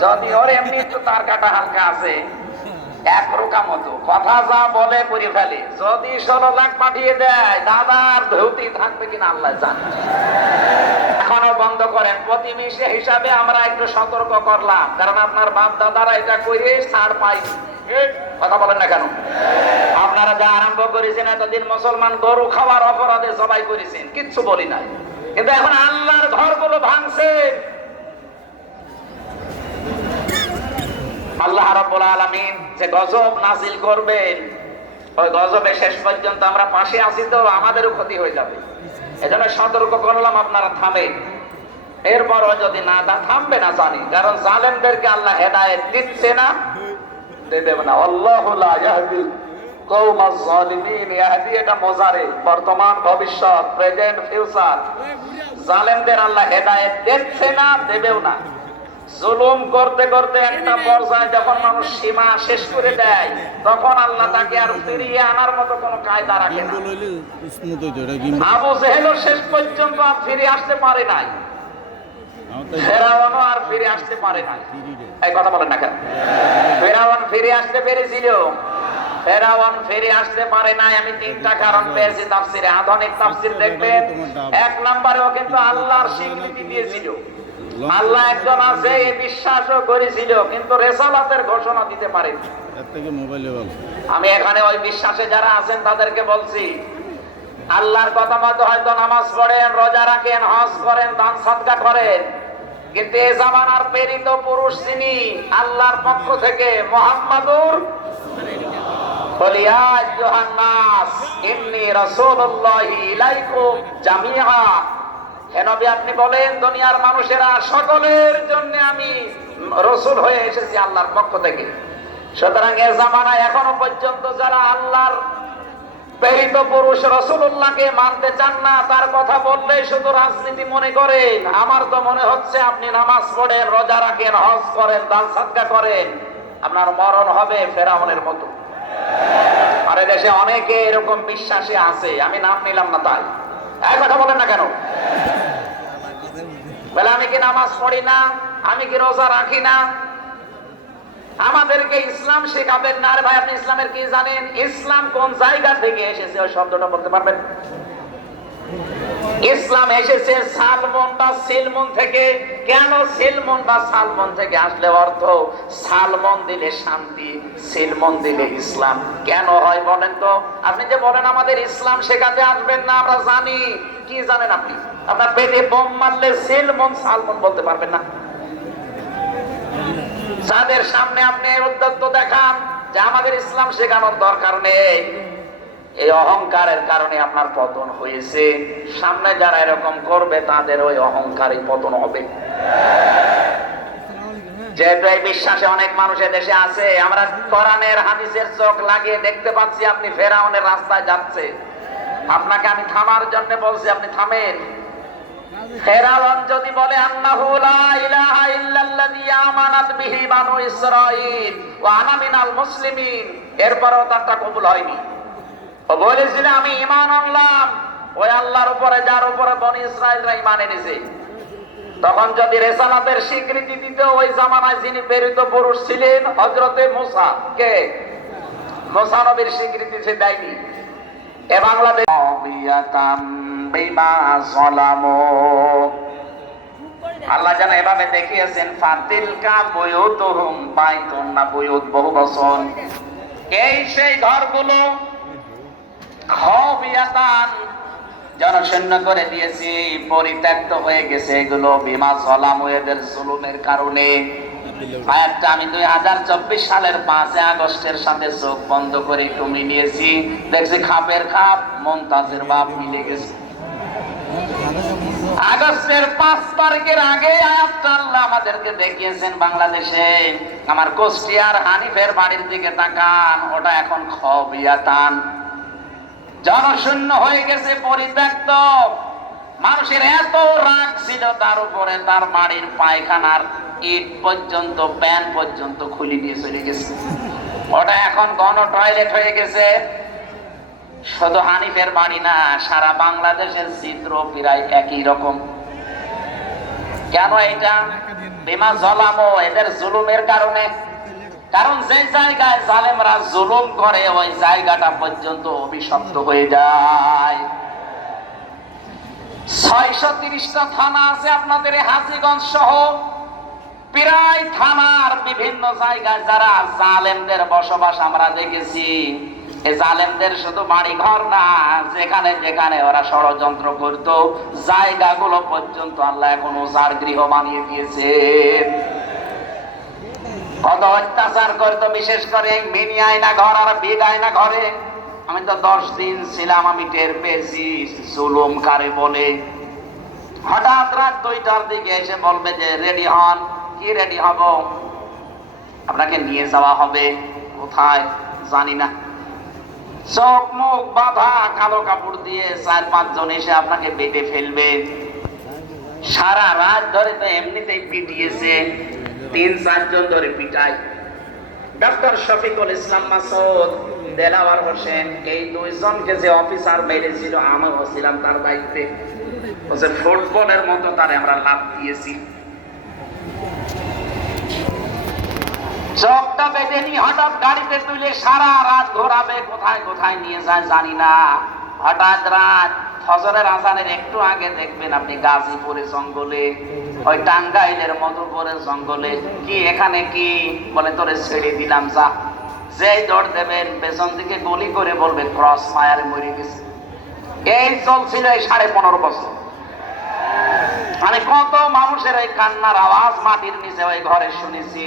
যদি ওর এমনি একটু তার কাটা হালকা আছে, এক রোকা মতো। কথা যা বলে করে ফেলে। যদি ষোলো লাখ পাঠিয়ে দেয়, দাদার ধৌতি থাকবে কিনা আল্লাহ জানে। এখনও বন্ধ করেন। প্রতিবেশী হিসাবে আমরা একটু সতর্ক করলাম। কারণ আপনার বাপ দাদারা এটা করে ছাড় পাইনি কথা বলেন না কেন? আপনারা যা আরম্ভ করেছেন, এতদিন মুসলমান গরু খাওয়ার অপরাধে সবাই করেছেন। কিচ্ছু বলি নাই। কিন্তু এখন আল্লাহর ঘরগুলো ভাঙছেন আল্লাহ রাব্বুল আলামিন যে গজব নাজিল করবেন, ওই গজবে শেষ পর্যন্ত আমরা পাশে আছি তো আমাদেরও ক্ষতি হয়ে যাবে। এজন্য সতর্ক করলাম, আপনারা থামেন। এরপরও যদি না তা থামবে না জানি, কারণ জালেমদেরকে আল্লাহ হেদায়েত দিচ্ছে না দেবে না। আল্লাহু লা ইয়াহদি কওমাজ জালিমিন ইয়াহদি এটা মোজারে, বর্তমান, ভবিষ্যৎ, প্রেজেন্ট, ফিউচার। জালেমদের আল্লাহ হেদায়েত দিচ্ছে না, দেবেও না। জুলুম করতে করতে একটা পর্যায়ে যখন মানুষ সীমা শেষ করে দেয় তখন আল্লাহ তাকে আর ফিরিয়ে আনার মতো কোনো কায়দা রাখে না। আবু জেহেলও শেষ পর্যন্ত আর ফিরে আসতে পারে নাই। আর ফিরে আসতে পারে নাই। এই কথা বলেন না কেন? ফেরাউন ফিরে আসতে পেরেছিল। ফেরাউন ফিরে আসতে পারে নাই আমি তিনটা কারণ পেয়েছি তাফসিরে। আধুনিক তাফসির দেখবেন এক নম্বরেও কিন্তু আল্লাহর স্বীকৃতি দিয়েছিল। আল্লাহ। একজন আছে এই বিশ্বাসও করেছিল কিন্তু রেসালাতের ঘোষণা দিতে পারেনি। আমি এখানে ওই বিশ্বাসে যারা আছেন তাদেরকে বলছি আল্লাহর কথা মতো হয়তো নামাজ পড়েন রোজা রাখেন হজ করেন দান সদকা করেন কিন্তু এ জামানার প্রেরিত পুরুষ তিনি আল্লাহর পক্ষ থেকে মোহাম্মদুর বলিয়া জোহান্নাস ইন্নি রাসূলুল্লাহি ইলাইকুম জামিআ। হে নবী আপনি বলেন, দুনিয়ার মানুষেরা সকলের জন্য আমি রসুল হয়ে এসেছি আল্লাহর পক্ষ থেকে। সুতরাং এ জামানায় এখনও পর্যন্ত যারা আল্লাহর পুরুষ মানতে চান না, তার কথা বললেই শুধু মনে করেন। আমার তো মনে হচ্ছে আপনি নামাজ পড়েন হজ করেন আপনার মরণ হবে মতো। দেশে অনেকে এরকম বিশ্বাসী আছে, আমি নাম নিলাম না তাই। এক কথা বলেন না কেন? বলে, আমি কি নামাজ পড়ি না? আমি কি রোজা রাখি না? আমাদেরকে ইসলাম শেখাবেন না। আর ভাই, আপনি ইসলামের কি জানেন? ইসলাম কোন জায়গা থেকে এসেছে? ওই শব্দটা বলতে পারবেন? ইসলাম এসেছে সালমন বা সিলমন থেকে। কেন সিলমন বা সালমন থেকে আসলে অর্থ? সালমন দিলে শান্তি, সিলমন দিলে ইসলাম। কেন হয় বলেন তো? আপনি যে বলেন আমাদের ইসলাম শেখাতে আসবেন না, আমরা জানি। কি জানেন আপনি? আপনার পেটে বোম মারলে সিলমন, সালমন বলতে পারবেন না। যাদের সামনে আপনি উদ্যত্ত দেখান যে আমাদের ইসলাম শেখানোর দরকার নেই। এই অহংকারের কারণে আপনার পতন হয়েছে। সামনে যারা এরকম করবে, তাদের ওই অহংকারই পতন হবে। যেহেতু এই বিশ্বাসে অনেক মানুষের দেশে আছে, আমরা কোরআনের হাদিসের চোখ লাগিয়ে দেখতে পাচ্ছি, আপনি ফেরাউনের রাস্তায় যাচ্ছে। আপনাকে আমি থামার জন্য বলছি, আপনি থামেন। ফেরাউন যদি বলে, আন্নাহু লা ইলাহা ইল্লাল্লাযী আমানাত মুসলিমিন, এরপরও তারটা কবুল হয়নি। ও বলেছিল, আমি ঈমান আনলাম। ওই আল্লাহর উপরে, যার উপরে বনি ইসরায়েলরা ঈমান এনেছে। তখন যদি রেসালাতের স্বীকৃতি দিত, ওই জামানায় যিনি প্রেরিত পুরুষ ছিলেন, হযরতে মুসা। কে? মুসা নবীর স্বীকৃতি সে দেয়নি। এ বাংলাদেশ আল্লাহ যেন এভাবে দেখিয়েছেন, ফাতিলকা বয়ুতুহুম বাইতুন না বয়ুত বহু বচন। এই সেই ঘরগুলো জনশূন্য করে দিয়েছি, পরিত্যক্ত হয়ে গেছে এগুলো সলাম কারণে। আমি দুই হাজার চব্বিশ সালের পাঁচই আগস্টের সাথে চোখ বন্ধ করে একটু মিলিয়েছি। দেখছি খাপের খাপ, মমতাজের বাপ মিলে গেছে। আগস্টের পাঁচ তারিখের আগে আল্লাহ আমাদেরকে দেখিয়েছেন বাংলাদেশে। আমার কোষ্টিয়ার হানিফের বাড়ির দিকে তাকান, ওটা এখন খবিয়াতান জনশূন্য হয়ে গেছে পরিত্যক্ত। মানুষের এত রাগ ছিল তার উপরে তার বাড়ির পায়খানার ইট পর্যন্ত, প্যান পর্যন্ত খুলে দিয়ে চলে গেছে। ওটা এখন গণ টয়লেট হয়ে গেছে। শুধু হানিফের বাড়ি না, সারা বাংলাদেশের চিত্র প্রায় একই রকম। কেন এটা? বিমা জলামো, এদের জুলুমের কারণে। কারণ যে জায়গায় জালেমরা জুলুম করে, ওই জায়গাটা পর্যন্ত অভিশপ্ত হয়ে যায়। ছয়শো তিরিশটা থানা আছে আপনাদের হাজিগঞ্জ সহ। প্রায় থানার বিভিন্ন জায়গায় যারা জালেমদের বসবাস আমরা দেখেছি জালেমদের শুধু বাড়ি ঘর না, যেখানে যেখানে ওরা ষড়যন্ত্র করত, জায়গাগুলো পর্যন্ত আল্লাহ এখন উজার গৃহ বানিয়ে দিয়েছে কত অত্যাচার করতো, বিশেষ করে মিনি আয়না ঘর আর বিগ আয়না ঘরে। আমি তো দশ দিন ছিলাম, আমি টের পেয়েছি, জুলুম কারে বলে। হঠাৎ রাত দুইটার দিকে এসে বলবে যে, রেডি হন। কি রেডি হব? আপনাকে নিয়ে যাওয়া হবে। কোথায়? জানি না। চোখ মুখ বাঁধা কালো কাপড় দিয়ে চার পাঁচজন এসে আপনাকে বেঁধে ফেলবে। সারা রাত ধরে তো এমনিতেই পিটিয়েছে। তিন চারজন ধরে পিটায়। ডক্টর শফিকুল ইসলাম মাসুদ, দেলাওয়ার হোসেন, এই দুইজনকে যে অফিসার মেরেছিল, আমিও ছিলাম তার দায়িত্বে। বলছে, ফুটবলের মতো তারে আমরা লাভ দিয়েছি। চোখটা বেঁধে নিয়ে হঠাৎ গাড়িতে তুলে সারা রাত ঘোরাবে, কোথায় কোথায় নিয়ে যায় জানি না। হঠাৎ রাত ফজরের আজানের একটু আগে দেখবেন আপনি গাজীপুরে জঙ্গলে, ওই টাঙ্গাইলের মধুপুরের জঙ্গলে, কি এখানে কি বলে তোরে ছেড়ে দিলাম, যা। যেই দৌড় দেবেন, পেছন দিকে গলি করে বলবে ক্রস ফায়ারে মরে গেছে। এই চলছিল এই সাড়ে পনেরো বছর। মানে কত মানুষের এই কান্নার আওয়াজ মাটির নিচে ওই ঘরে শুনেছি।